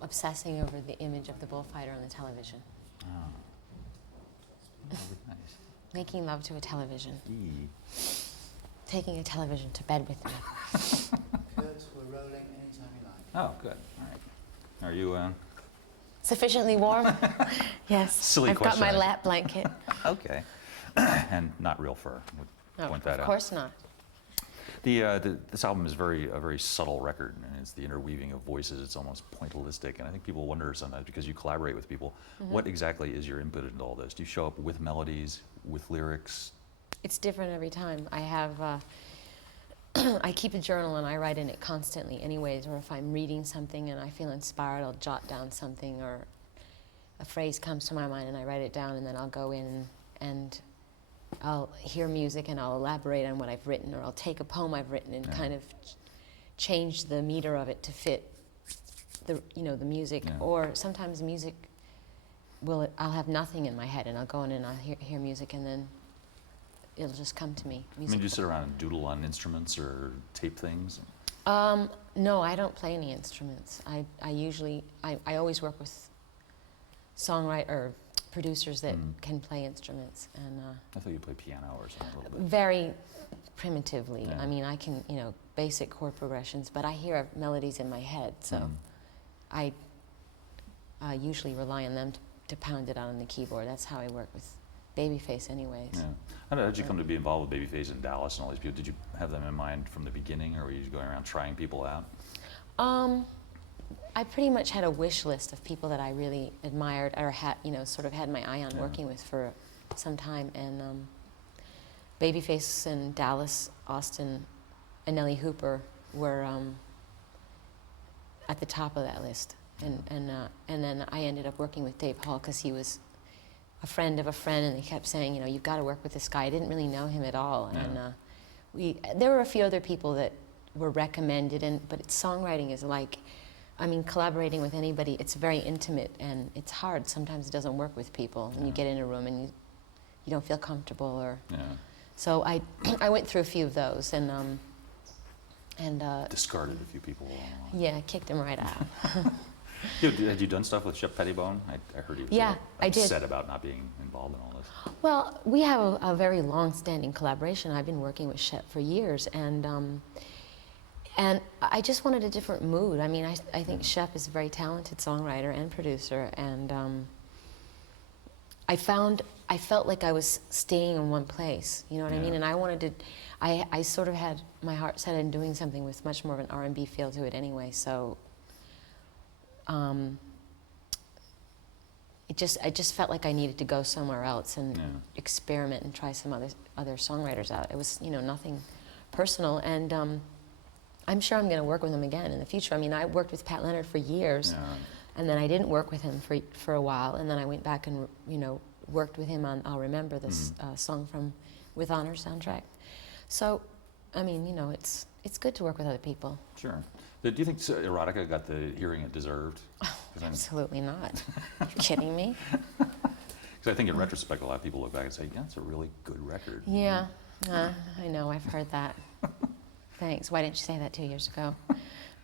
obsessing over the image of the bullfighter on the television. Oh. That would be nice. Making love to a television. Eee. Taking a television to bed with me. Kurt, we're rolling anytime you like. Oh, good. All right. Are you, Sufficiently warm? Yes. Silly I've question. got my lap blanket. okay. And not real fur. Would No, point that out. of course not. This album is a very subtle record, and it's the interweaving of voices. It's almost pointillistic, and I think people wonder sometimes, because you collaborate with people, what exactly is your input into all this? Do you show up with melodies, with lyrics? It's different every time. I have, I keep a journal and I write in it constantly anyways, or if I'm reading something and I feel inspired, I'll jot down something, or a phrase comes to my mind and I write it down, and then I'll go in and I'll hear music and I'll elaborate on what I've written, or I'll take a poem I've written and kind of change the meter of it to fit the the music. Or sometimes music I'll have nothing in my head and I'll go in and I'll hear music and then it'll just come to me. I mean, do you sit around and doodle on instruments or tape things? No, I don't play any instruments. I always work with producers that can play instruments, and I thought you played piano or something a little bit. very primitively. Yeah. I mean, I can basic chord progressions, but I hear melodies in my head, so I usually rely on them to pound it out on the keyboard. That's how I work with Babyface anyways. Yeah. How did you come to be involved with Babyface and Dallas and all these people? Did you have them in mind from the beginning, or were you just going around trying people out? I pretty much had a wish list of people that I really admired or had, sort of had my eye on working with for some time. And Babyface and Dallas, Austin, and Nellie Hooper were at the top of that list. And then I ended up working with Dave Hall because he was a friend of a friend, and they kept saying, you've got to work with this guy. I didn't really know him at all. And there were a few other people that were recommended, but songwriting is like, collaborating with anybody, it's very intimate and it's hard. Sometimes it doesn't work with people, and you get in a room and you don't feel comfortable, so I went through a few of those and Discarded a few people along the line. Yeah, kicked them right out. Had you done stuff with Shep Pettibone? I heard he was I did. upset about not being involved in all this. Well, we have a very long-standing collaboration. I've been working with Shep for years, and I just wanted a different mood. I mean, I think Shep is a very talented songwriter and producer, and I felt like I was staying in one place, you know what I mean? And I wanted to, I sort of had my heart set on doing something with much more of an R&B feel to it anyway, so I just felt like I needed to go somewhere else and experiment and try some other songwriters out. It was, nothing personal, and I'm sure I'm going to work with him again in the future. I mean, I worked with Pat Leonard for years, and then I didn't work with him for a while, and then I went back and worked with him on I'll Remember, this song from With Honor soundtrack. So, I mean, it's good to work with other people. Sure. Do you think Erotica got the hearing it deserved? Absolutely not. Are you kidding me? Because I think in retrospect, a lot of people look back and say, it's a really good record. Yeah, I know, I've heard that. Thanks. Why didn't you say that 2 years ago?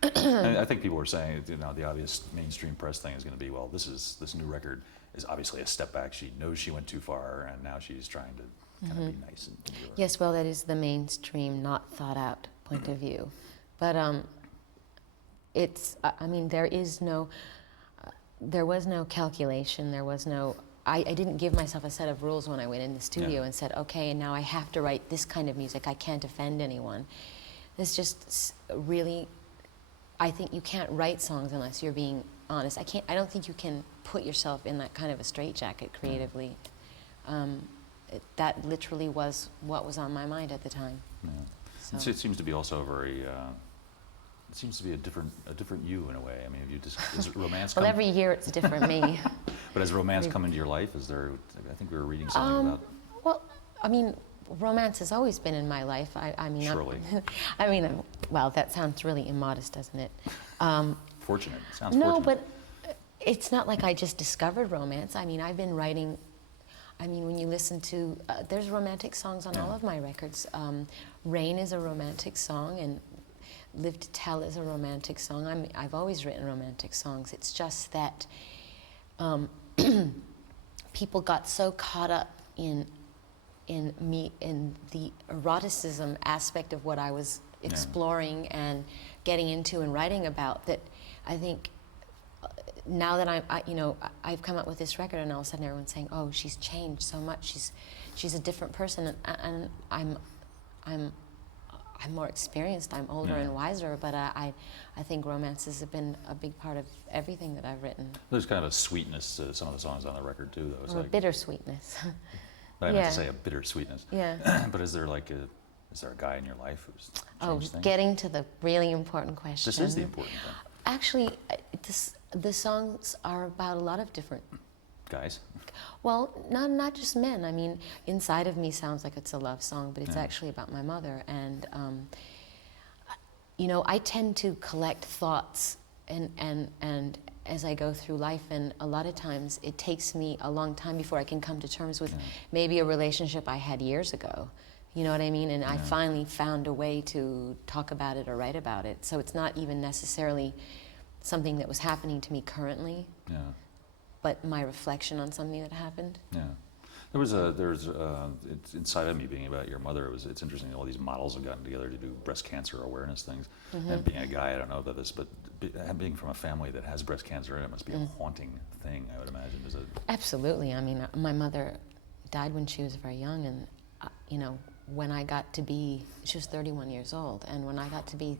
I think people were saying, the obvious mainstream press thing is going to be, well, this new record is obviously a step back. She knows she went too far, and now she's trying to kind of be nice and do it. Yes, well, that is the mainstream, not thought out point of view. But there was no calculation. There was no. I didn't give myself a set of rules when I went in the studio and said, okay, and now I have to write this kind of music. I can't offend anyone. It's just really, I think you can't write songs unless you're being honest. I don't think you can put yourself in that kind of a straitjacket creatively. That literally was what was on my mind at the time. Yeah. So. It seems to be also it seems to be a different you in a way. I mean, is romance well, every year it's a different me. But has romance come into your life? I think we were reading something about. Well, I mean, romance has always been in my life. I mean, surely. Well, that sounds really immodest, doesn't it? Fortunate. It sounds no, fortunate. but it's not like I just discovered romance. I mean, I've been writing. I mean, when you listen to, there's romantic songs on all of my records. Rain is a romantic song, and Live to Tell is a romantic song. I've always written romantic songs. It's just that people got so caught up in the eroticism aspect of what I was exploring and getting into and writing about, that I think now that I've come up with this record, and all of a sudden everyone's saying, "Oh, she's changed so much. She's a different person," and I'm more experienced. I'm older and wiser, but I think romances have been a big part of everything that I've written. There's kind of a sweetness to some of the songs on the record too, though. It's Or like a bittersweetness. I meant to say a bittersweetness. Yeah. But is there a guy in your life who's changed things? Getting to the really important question. This is the important thing. Actually, the songs are about a lot of different Guys? Well, not just men. I mean, Inside of Me sounds like it's a love song, but it's actually about my mother. And, I tend to collect thoughts and as I go through life, and a lot of times it takes me a long time before I can come to terms with maybe a relationship I had years ago. You know what I mean? And I finally found a way to talk about it or write about it. So it's not even necessarily something that was happening to me currently. Yeah. But my reflection on something that happened. Yeah, it's Inside of Me being about your mother. It's interesting. All these models have gotten together to do breast cancer awareness things. And being a guy, I don't know about this, but being from a family that has breast cancer in it must be a haunting thing, I would imagine. Is it? Absolutely. I mean, my mother died when she was very young, and when I got to be, she was 31 years old, and when I got to be,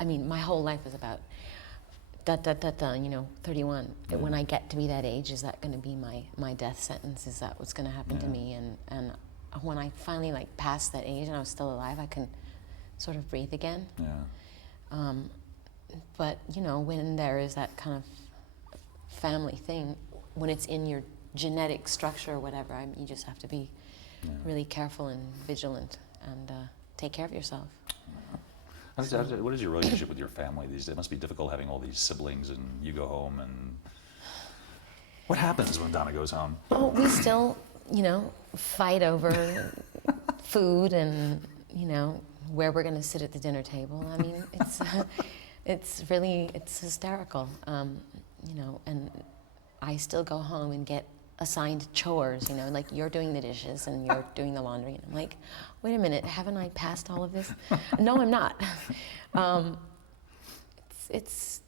my whole life was about 31. When I get to be that age, is that going to be my death sentence? Is that what's going to happen to me? And when I finally passed that age and I was still alive, I can sort of breathe again. Yeah. But when there is that kind of family thing, when it's in your genetic structure or whatever, you just have to be really careful and vigilant and take care of yourself. What is your relationship with your family these days? It must be difficult having all these siblings, and you go home, and what happens when Donna goes home? Oh, we still, fight over food and, where we're going to sit at the dinner table. I mean, it's hysterical, and I still go home and get assigned chores, like you're doing the dishes and you're doing the laundry. And I'm like, wait a minute, haven't I passed all of this? No, I'm not. It's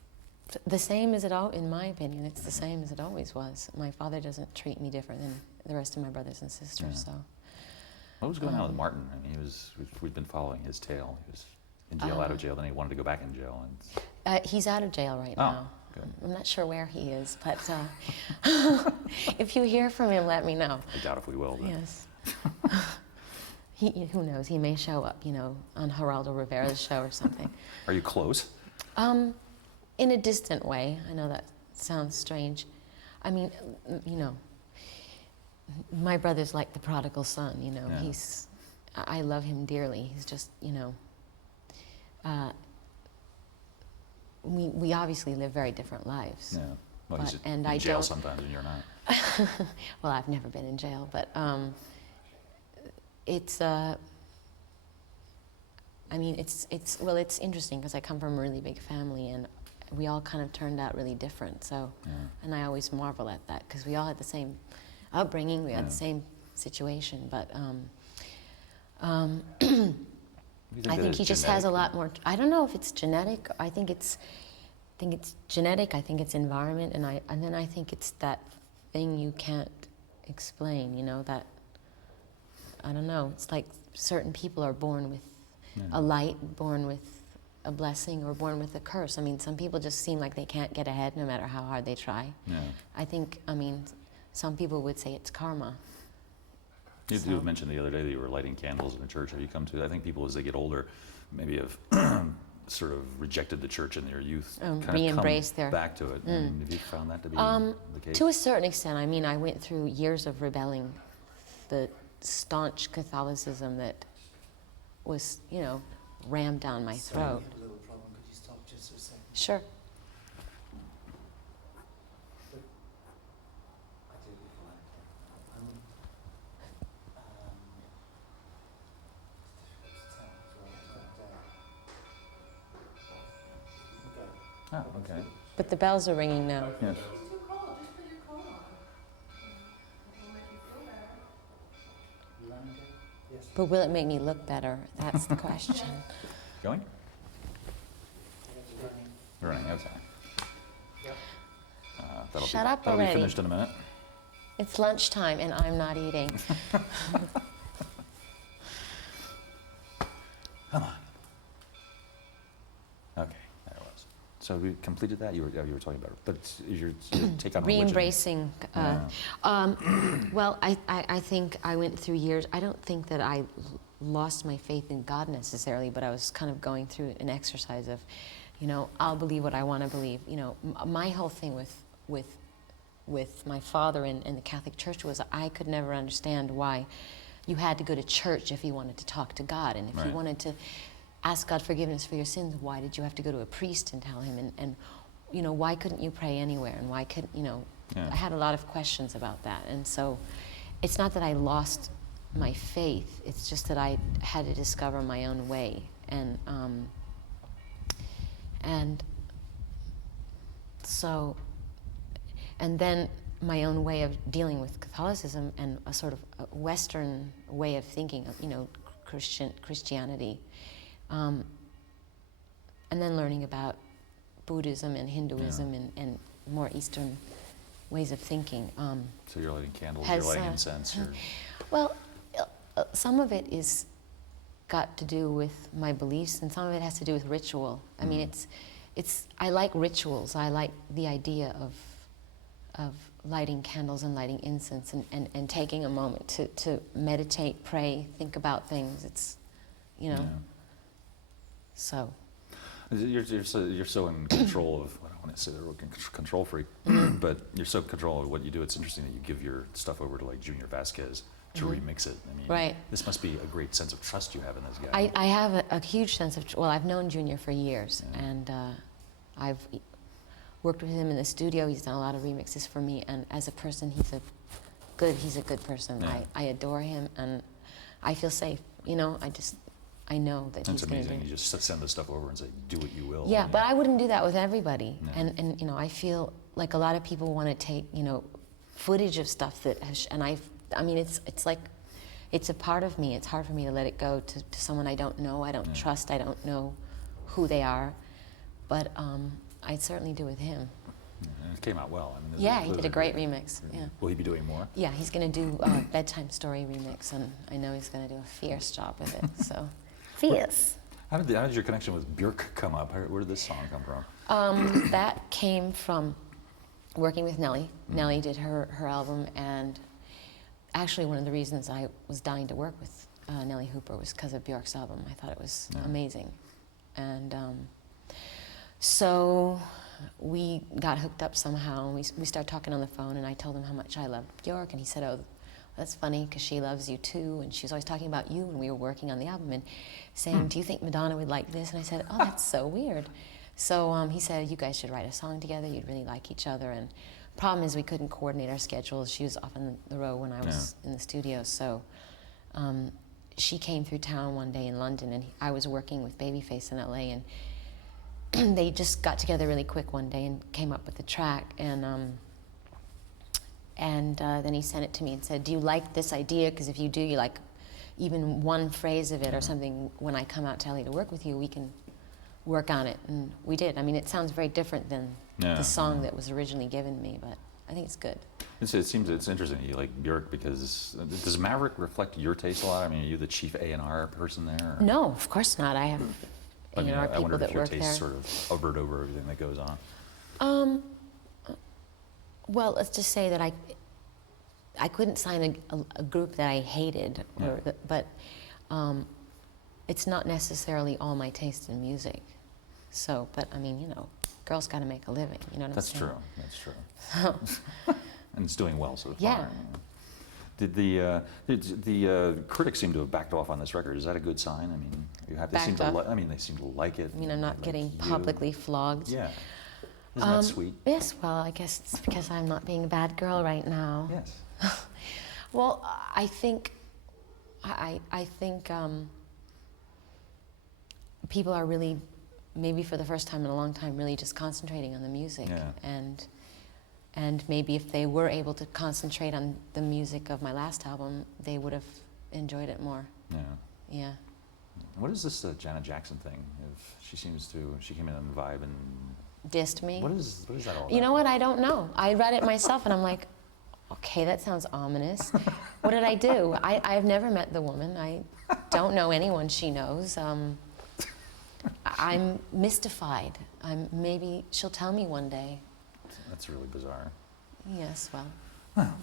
the same as in my opinion, it's the same as it always was. My father doesn't treat me different than the rest of my brothers and sisters, so. What was going on with Martin? I mean, we've been following his tale. He was in jail, out of jail, then he wanted to go back in jail. He's out of jail right now. Good. I'm not sure where he is, but if you hear from him, let me know. I doubt if we will. But. Yes. Who knows? He may show up, on Geraldo Rivera's show or something. Are you close? In a distant way. I know that sounds strange. I mean, my brother's like the prodigal son. I love him dearly. He's just, we obviously live very different lives. Yeah. Well, he's and in jail sometimes and you're not. Well, I've never been in jail, but it's interesting because I come from a really big family and we all kind of turned out really different. So, and I always marvel at that because we all had the same upbringing, we had the same situation, but I think he just has a lot more. I don't know if it's genetic. I think it's genetic. I think it's environment, and then I think it's that thing you can't explain. That I don't know. It's like certain people are born with a light, born with a blessing, or born with a curse. I mean, some people just seem like they can't get ahead no matter how hard they try. Yeah. I think. Some people would say it's karma. You mentioned the other day that you were lighting candles in a church. Have you come to? I think people, as they get older, maybe have sort of rejected the church in their youth, re-embraced their back to it. And have you found that to be the case? To a certain extent. I mean, I went through years of rebelling, the staunch Catholicism that was, rammed down my Sorry, throat. we have a little problem. Could you stop just for a second? Sure. I do, if you like. It's difficult to tell as well, it's that day. Oh, okay. But the bells are ringing now. Yes. It's too cold. Just put your coat on. It will make you feel better. You running okay? Yes. But will it make me look better? That's the question. Going? It's running. You're running, okay. Yep. Shut up that'll already. be finished in a minute. It's lunchtime and I'm not eating. Come on. Okay, there it was. So we completed that? You were talking about it. But is your take on religion? Re-embracing. Well, I think I went through years. I don't think that I lost my faith in God necessarily, but I was kind of going through an exercise of, I'll believe what I want to believe. My whole thing with my father and the Catholic Church was I could never understand why you had to go to church if you wanted to talk to God. And if you wanted to ask God forgiveness for your sins, why did you have to go to a priest and tell him? And why couldn't you pray anywhere? And why couldn't, I had a lot of questions about that. And so it's not that I lost my faith, it's just that I had to discover my own way. And so, and then my own way of dealing with Catholicism and a sort of a Western way of thinking of, Christianity. And then learning about Buddhism and Hinduism and more Eastern ways of thinking. So you're lighting candles, you're lighting incense. Well, some of it is got to do with my beliefs, and some of it has to do with ritual. I mean, I like rituals. I like the idea of lighting candles and lighting incense and taking a moment to meditate, pray, think about things. It's, so. You're so in control of, I don't want to say the word control freak, but you're so in control of what you do. It's interesting that you give your stuff over to like Junior Vasquez to remix it. I mean, this must be a great sense of trust you have in this guy. I have a huge sense of, I've known Junior for years, and I've worked with him in the studio. He's done a lot of remixes for me, and as a person, he's a good person. Yeah. I adore him, and I feel safe. I know that he's going to do. That's amazing. You just send this stuff over and say, do what you will. Yeah, but I wouldn't do that with everybody. No. And I feel like a lot of people want to take, footage of stuff that has, and I mean, it's like, it's a part of me. It's hard for me to let it go to someone I don't know, I don't trust, I don't know who they are. But I certainly do with him. And it came out well. I mean, he did a great remix. Yeah. Will he be doing more? Yeah, he's going to do a bedtime story remix, and I know he's going to do a fierce job with it. So, fierce. How did your connection with Björk come up? Where did this song come from? That came from working with Nelly. Nelly did her album, and actually one of the reasons I was dying to work with Nelly Hooper was because of Björk's album. I thought it was amazing. And so we got hooked up somehow, and we started talking on the phone, and I told him how much I loved Björk, and he said, oh, that's funny, because she loves you too, and she's always talking about you when we were working on the album, and saying, do you think Madonna would like this? And I said, oh, that's so weird. So he said, you guys should write a song together, you'd really like each other, and problem is we couldn't coordinate our schedules. She was off on the road when I was in the studio, so she came through town one day in London, and I was working with Babyface in LA, and they just got together really quick one day and came up with the track, and then he sent it to me and said, do you like this idea? Because if you do, you like even one phrase of it or something, when I come out to LA to work with you, we can work on it. And we did. I mean, it sounds very different than the song that was originally given me, but I think it's good. It seems it's interesting you like Björk, because does Maverick reflect your taste a lot? I mean, are you the chief A&R person there? Or? No, of course not. I have A&R people I wonder that if your work there. taste sort of hovered over everything that goes on. Well, let's just say that I couldn't sign a group that I hated, but it's not necessarily all my taste in music. So, but I mean, girls got to make a living. You know what I'm saying? That's true. And it's doing well so far. Yeah. Did the critics seem to have backed off on this record? Is that a good sign? I mean, they seem to like it. I mean, I'm not getting publicly flogged. Yeah. Isn't that sweet? Yes. Well, I guess it's because I'm not being a bad girl right now. Yes. Well, I think people are really maybe for the first time in a long time, really just concentrating on the music. Yeah. And maybe if they were able to concentrate on the music of my last album, they would have enjoyed it more. Yeah. Yeah. What is this Janet Jackson thing? If she came in on Vibe and Dissed me. what is that all about? You know what? I don't know. I read it myself and I'm like, okay, that sounds ominous. What did I do? I've never met the woman. I don't know anyone she knows. I'm mystified. Maybe she'll tell me one day. That's really bizarre. Yes, well,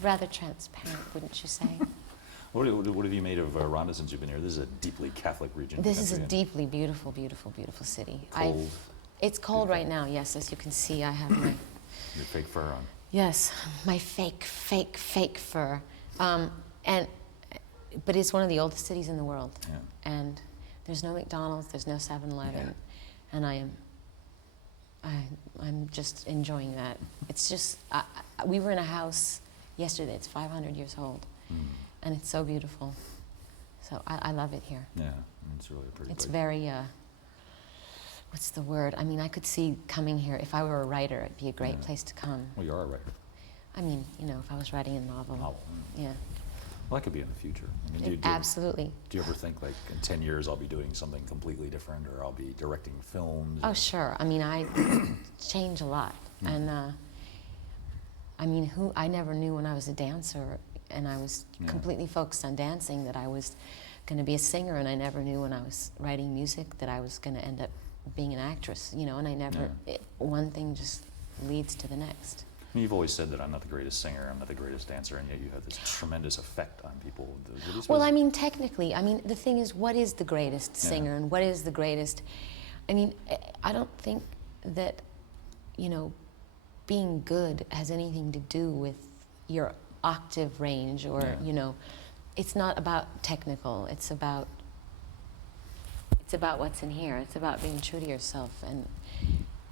rather transparent, wouldn't you say? What have you made of Rhonda since you've been here? This is a deeply Catholic region. This is a deeply beautiful, beautiful, beautiful city. Cold. It's cold right now, yes. As you can see, I have my... Your fake fur on. Yes, my fake fur. But it's one of the oldest cities in the world. Yeah. And there's no McDonald's, there's no 7-Eleven, and I'm just enjoying that. It's just, we were in a house yesterday, it's 500 years old, and it's so beautiful. So I love it here. Yeah, it's really a pretty It's place. very, what's the word? I mean, I could see coming here, if I were a writer, it'd be a great place to come. Well, you are a writer. I mean, you know, if I was writing a novel. Yeah. Well, that could be in the future. I mean, Absolutely. Do you ever think, like, in 10 years I'll be doing something completely different, or I'll be directing films? Oh, sure. I mean, I change a lot. And I mean, I never knew when I was a dancer and I was completely focused on dancing that I was going to be a singer, and I never knew when I was writing music that I was going to end up being an actress, you know, and I never, one thing just leads to the next. I mean, you've always said that I'm not the greatest singer, I'm not the greatest dancer, and yet you have this tremendous effect on people. Well, I mean, technically, I mean, the thing is, what is the greatest singer and what is the greatest? I mean, I don't think that, you know, being good has anything to do with your octave range or, you know, it's not about technical, it's about what's in here. It's about being true to yourself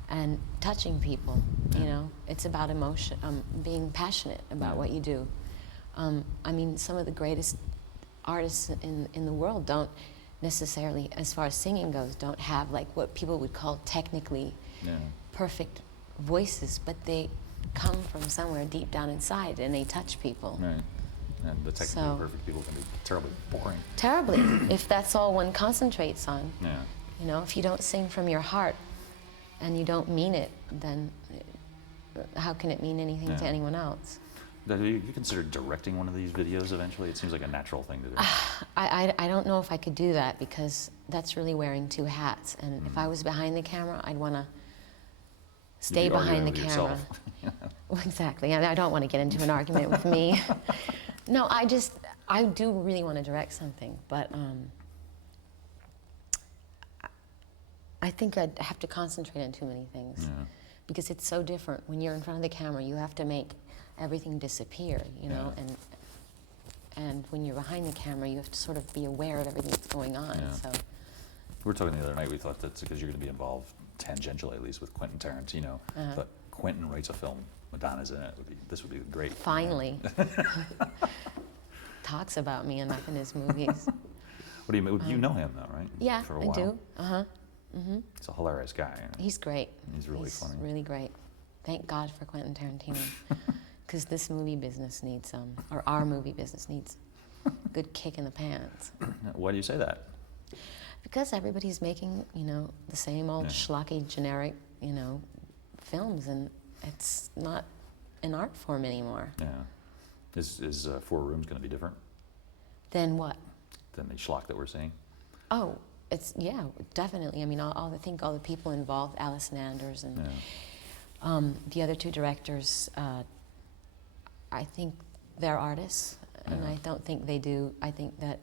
and touching people, you know. It's about emotion, being passionate about what you do. I mean, some of the greatest artists in the world don't necessarily, as far as singing goes, don't have like what people would call technically perfect voices, but they come from somewhere deep down inside and they touch people. Right. And the technically perfect people can be terribly boring. Terribly, if that's all one concentrates on. Yeah. You know, if you don't sing from your heart and you don't mean it, then how can it mean anything to anyone else? Have you considered directing one of these videos eventually? It seems like a natural thing to do. I don't know if I could do that because that's really wearing two hats. And if I was behind the camera, I'd want to stay behind the camera. Well, exactly. I don't want to get into an argument with me. No, I do really want to direct something, but I think I'd have to concentrate on too many things because it's so different. When you're in front of the camera, you have to make everything disappear, you know, and when you're behind the camera, you have to sort of be aware of everything that's going on. So we were talking the other night, we thought that's because you're going to be involved tangentially, at least, with Quentin Tarantino. But Quentin writes a film, Madonna's in it. This would be great. Finally. Talks about me enough in his movies. What do you mean? You know him, though, right? Yeah, For a I while. do. He's a hilarious guy. You know? He's great. He's really funny. Really great. Thank God for Quentin Tarantino. Because this movie business needs, or our movie business needs a good kick in the pants. Why do you say that? Because everybody's making, you know, the same old schlocky, generic, you know, films, and it's not an art form anymore. Yeah. Is Four Rooms going to be different Then what? than the schlock that we're seeing? Oh, it's, yeah, definitely. I mean, I think all the people involved, Alison Anders and the other two directors, I think they're artists, and I don't think they do, I think that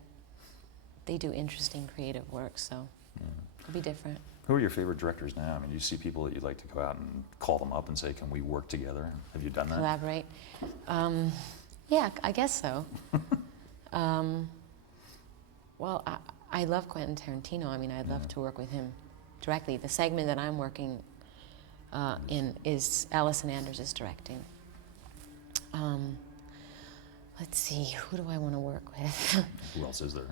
they do interesting creative work, so it'll be different. Who are your favorite directors now? I mean, do you see people that you'd like to go out and call them up and say, can we work together? Have you done that? Collaborate? Yeah, I guess so. Well, I love Quentin Tarantino. I mean, I'd love to work with him directly. The segment that I'm working in is Alison Anders is directing. Let's see, who do I want to work with? Who else is there?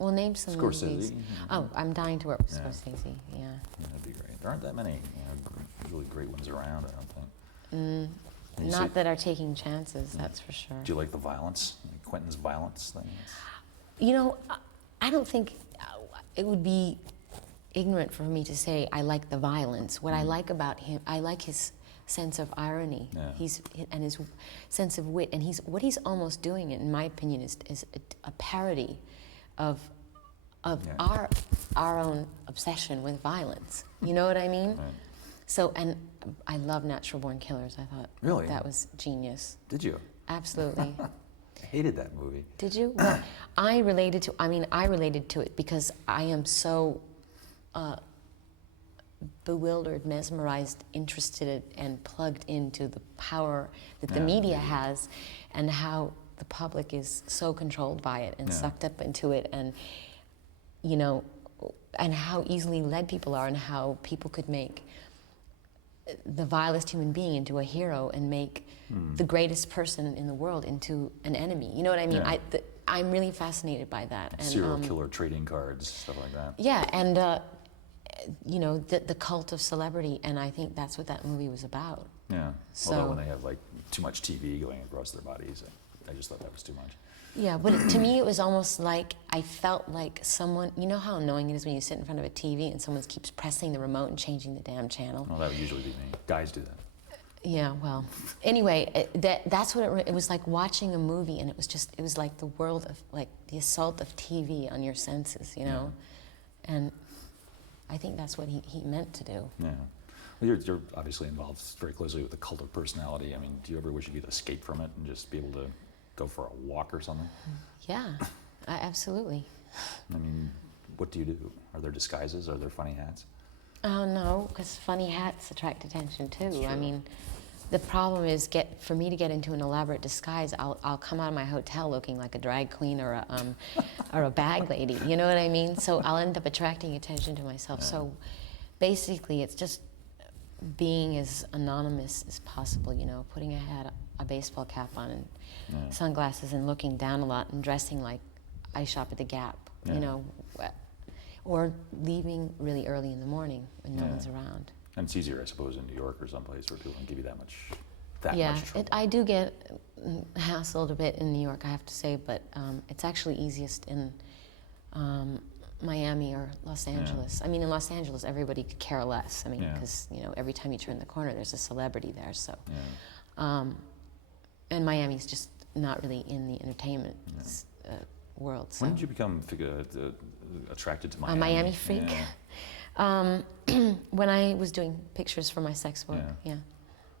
Well, name some Scorsese. movies. Oh, I'm dying to work with Yeah. Scorsese. Yeah. That'd be great. There aren't that many really great ones around, I don't think. And you Not say- that are taking chances, that's for sure. Do you like the violence? Like Quentin's violence thing? You know, I don't think it would be ignorant for me to say I like the violence. What I like about him, I like his sense of irony. Yeah. And his sense of wit. And what he's almost doing, in my opinion, is a parody of Yeah. our own obsession with violence. You know what I mean? Right. So, and I love Natural Born Killers. I thought Really? that was genius. Did you? Absolutely. I hated that movie. Did you? I related to it because I am so bewildered, mesmerized, interested, and plugged into the power that the Yeah. media has, and how the public is so controlled by it and Yeah. sucked up into it, and you know, and how easily led people are, and how people could make the vilest human being into a hero and make the greatest person in the world into an enemy. You know what I mean? Yeah. I'm really fascinated by that. And, Serial killer trading cards, stuff like that. yeah, and you know, the cult of celebrity, and I think that's what that movie was about. Yeah. So- Although when they have like too much TV going across their bodies, I just thought that was too much. Yeah, but to me it was almost like I felt like someone, you know how annoying it is when you sit in front of a TV and someone keeps pressing the remote and changing the damn channel? Well, that would usually be me. Guys do that. Yeah, well, anyway, that's what it was like, watching a movie, and it was like the world of, like, the assault of TV on your senses, you know? And I think that's what he meant to do. Yeah. Well, you're obviously involved very closely with the cult of personality. I mean, do you ever wish you could escape from it and just be able to go for a walk or something? Yeah, absolutely. I mean, what do you do? Are there disguises? Are there funny hats? Oh, no, because funny hats attract attention too. That's I true. mean, the problem is, for me to get into an elaborate disguise, I'll come out of my hotel looking like a drag queen or a bag lady. You know what I mean? So I'll end up attracting attention to myself. Yeah. So basically, it's just being as anonymous as possible. You know, putting a hat, a baseball cap on, and Yeah. sunglasses, and looking down a lot, and dressing like I shop at the Gap. Yeah. You know, or leaving really early in the morning when no Yeah. one's around. And it's easier, I suppose, in New York or someplace where people don't give you that much Yeah, trouble. I do get hassled a bit in New York, I have to say, but it's actually easiest in Miami or Los Angeles. I mean, in Los Angeles, everybody could care less. I mean, Yeah. because you know, every time you turn the corner, there's a celebrity there. So, Yeah. and Miami's just not really in the entertainment world. So. When did you become attracted to A Miami? Miami freak? Yeah. When I was doing pictures for my sex work. Yeah. Yeah.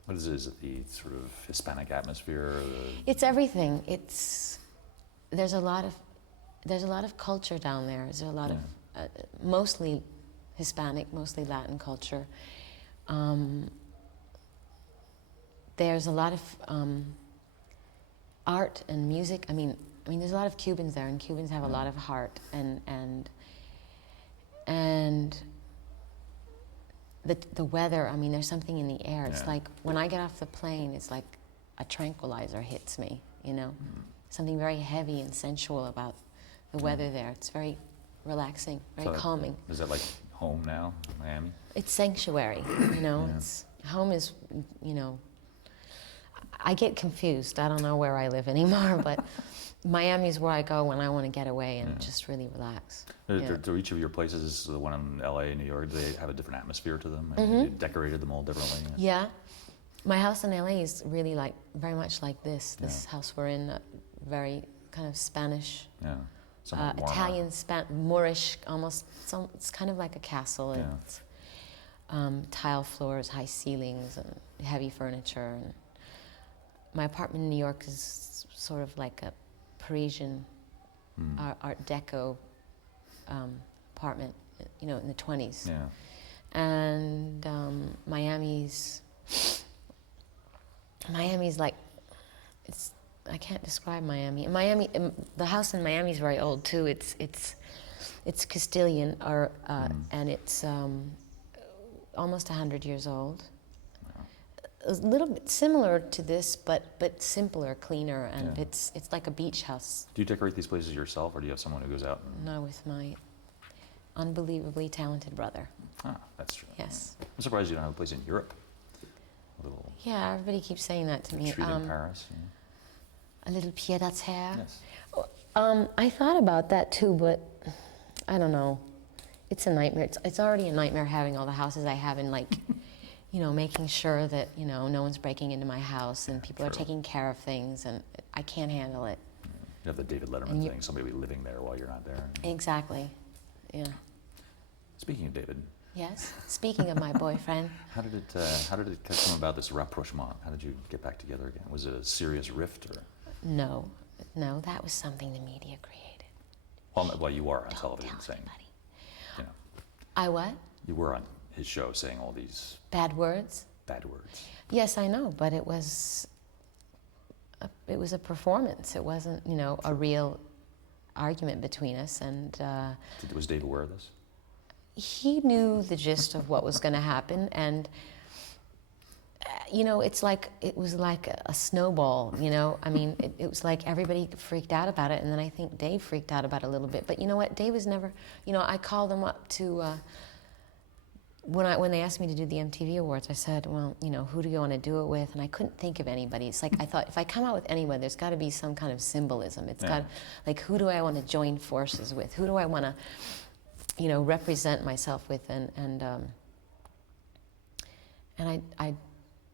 What is it? Is it the sort of Hispanic atmosphere? Or It's everything. There's a lot of culture down there. There's a lot of mostly Hispanic, mostly Latin culture. There's a lot of art and music. I mean, there's a lot of Cubans there, and Cubans have a lot of heart, and the weather. I mean, there's something in the air. It's Yeah. like when I get off the plane, it's like a tranquilizer hits me. You know, something very heavy and sensual about the weather there. It's very relaxing, very calming. Is that like home now, Miami? It's sanctuary. You know, Yeah. it's home is. You know, I get confused. I don't know where I live anymore, but Miami's where I go when I want to get away and just really relax. Yeah. Do each of your places, the one in LA and New York, do they have a different atmosphere to them? And you decorated them all differently? Yeah, my house in LA is really like very much like this. This house we're in, very kind of Spanish, Yeah. Somewhat warmer. Italian, Moorish, almost. It's kind of like a castle. Yeah. It's tile floors, high ceilings, and heavy furniture. And my apartment in New York is sort of like a Parisian Art Deco apartment, you know, in the 20s. Yeah. And Miami's like, I can't describe Miami. The house in Miami is very old too. It's Castilian, and it's almost 100 years old. a little bit similar to this, but simpler, cleaner, and Yeah. it's like a beach house. Do you decorate these places yourself, or do you have someone who goes out and... No, with my unbelievably talented brother. Ah, that's true. Yes. I'm surprised you don't have a place in Europe. A little Yeah, everybody keeps saying that to me. retreat in Paris. A little pied-à-terre. Yes. I thought about that too, but I don't know. It's a nightmare. It's already a nightmare having all the houses I have and like, you know, making sure that, you know, no one's breaking into my house and people are True. taking care of things, and I can't handle it. You have the David Letterman And you- thing, somebody will be living there while you're not there. Exactly. Yeah. Speaking of David, Yes. Speaking of my boyfriend, how did it come about, this rapprochement? How did you get back together again? Was it a serious rift, or? no, that was something the media created. Well, you were on Don't television tell saying, anybody. you know, I what? you were on his show saying all these Bad words? bad words. Yes, I know, but it was a performance. It wasn't, you know, a real argument between us, and Was Dave aware of this? he knew the gist of what was going to happen, and you know, it was like a snowball, you know. I mean, it was like everybody freaked out about it, and then I think Dave freaked out about it a little bit. But you know what? Dave was never, you know, I called him up to, when they asked me to do the MTV Awards, I said, well, you know, who do you want to do it with? And I couldn't think of anybody. It's like, I thought, if I come out with anyone, there's got to be some kind of symbolism. It's got, like, who do I want to join forces with? Who do I want to, you know, represent myself with? And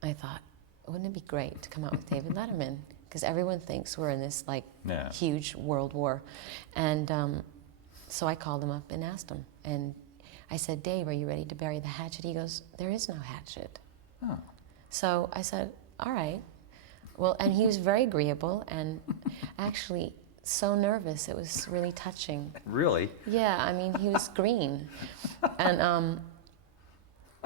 I thought, wouldn't it be great to come out with David Letterman? Because everyone thinks we're in this, like, huge world war. And so I called him up and asked him. And I said, Dave, are you ready to bury the hatchet? He goes, there is no hatchet. Oh. So I said, all right. Well, and he was very agreeable and actually so nervous. It was really touching. Really? Yeah, I mean, he was green. And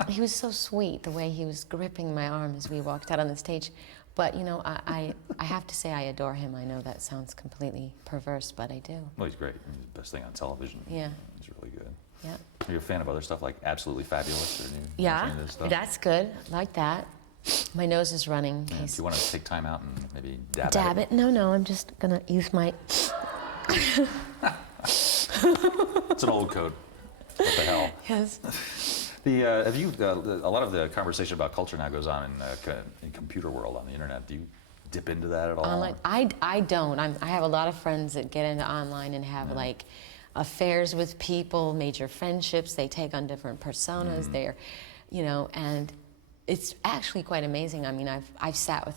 he was so sweet, the way he was gripping my arm as we walked out on the stage. But, you know, I have to say I adore him. I know that sounds completely perverse, but I do. Well, he's great. He's the best thing on television. Yeah. He's really good. Yeah. Are you a fan of other stuff like Absolutely Fabulous? Or do you watch Yeah, any of this stuff? that's good. Like that. My nose is running. In Do case you want to take time out and maybe dab dab at it? No, I'm just gonna use my. It's an old code. What the hell? Yes. Have you? A lot of the conversation about culture now goes on in computer world on the internet. Do you dip into that at all? Online. I don't. I have a lot of friends that get into online and have like affairs with people, major friendships. They take on different personas. They're, you know, and it's actually quite amazing. I mean, I've sat with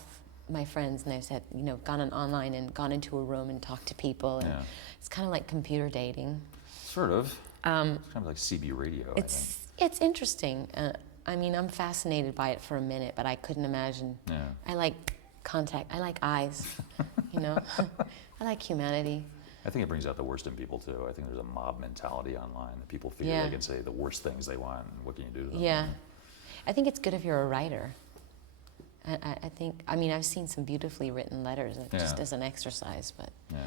my friends and they've said, you know, gone on online and gone into a room and talked to people, and it's kind of like computer dating. Sort of. It's kind of like CB radio. I think. It's interesting. I mean, I'm fascinated by it for a minute, but I couldn't imagine. Yeah. I like contact. I like eyes. You know, I like humanity. I think it brings out the worst in people too. I think there's a mob mentality online that people feel Yeah. they can say the worst things they want, and what can you do to them? Yeah, I think it's good if you're a writer. I think. I mean, I've seen some beautifully written letters, just as an exercise, but. Yeah.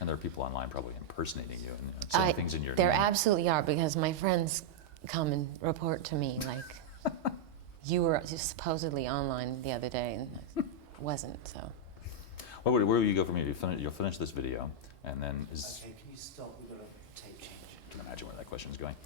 And there are people online probably impersonating you and saying things in your There name. absolutely are, because my friends come and report to me like, you were supposedly online the other day, and I wasn't. So. Where will you go from here? You'll finish this video, and then Okay, can you stop? We've got a tape change. I can imagine where that question is going.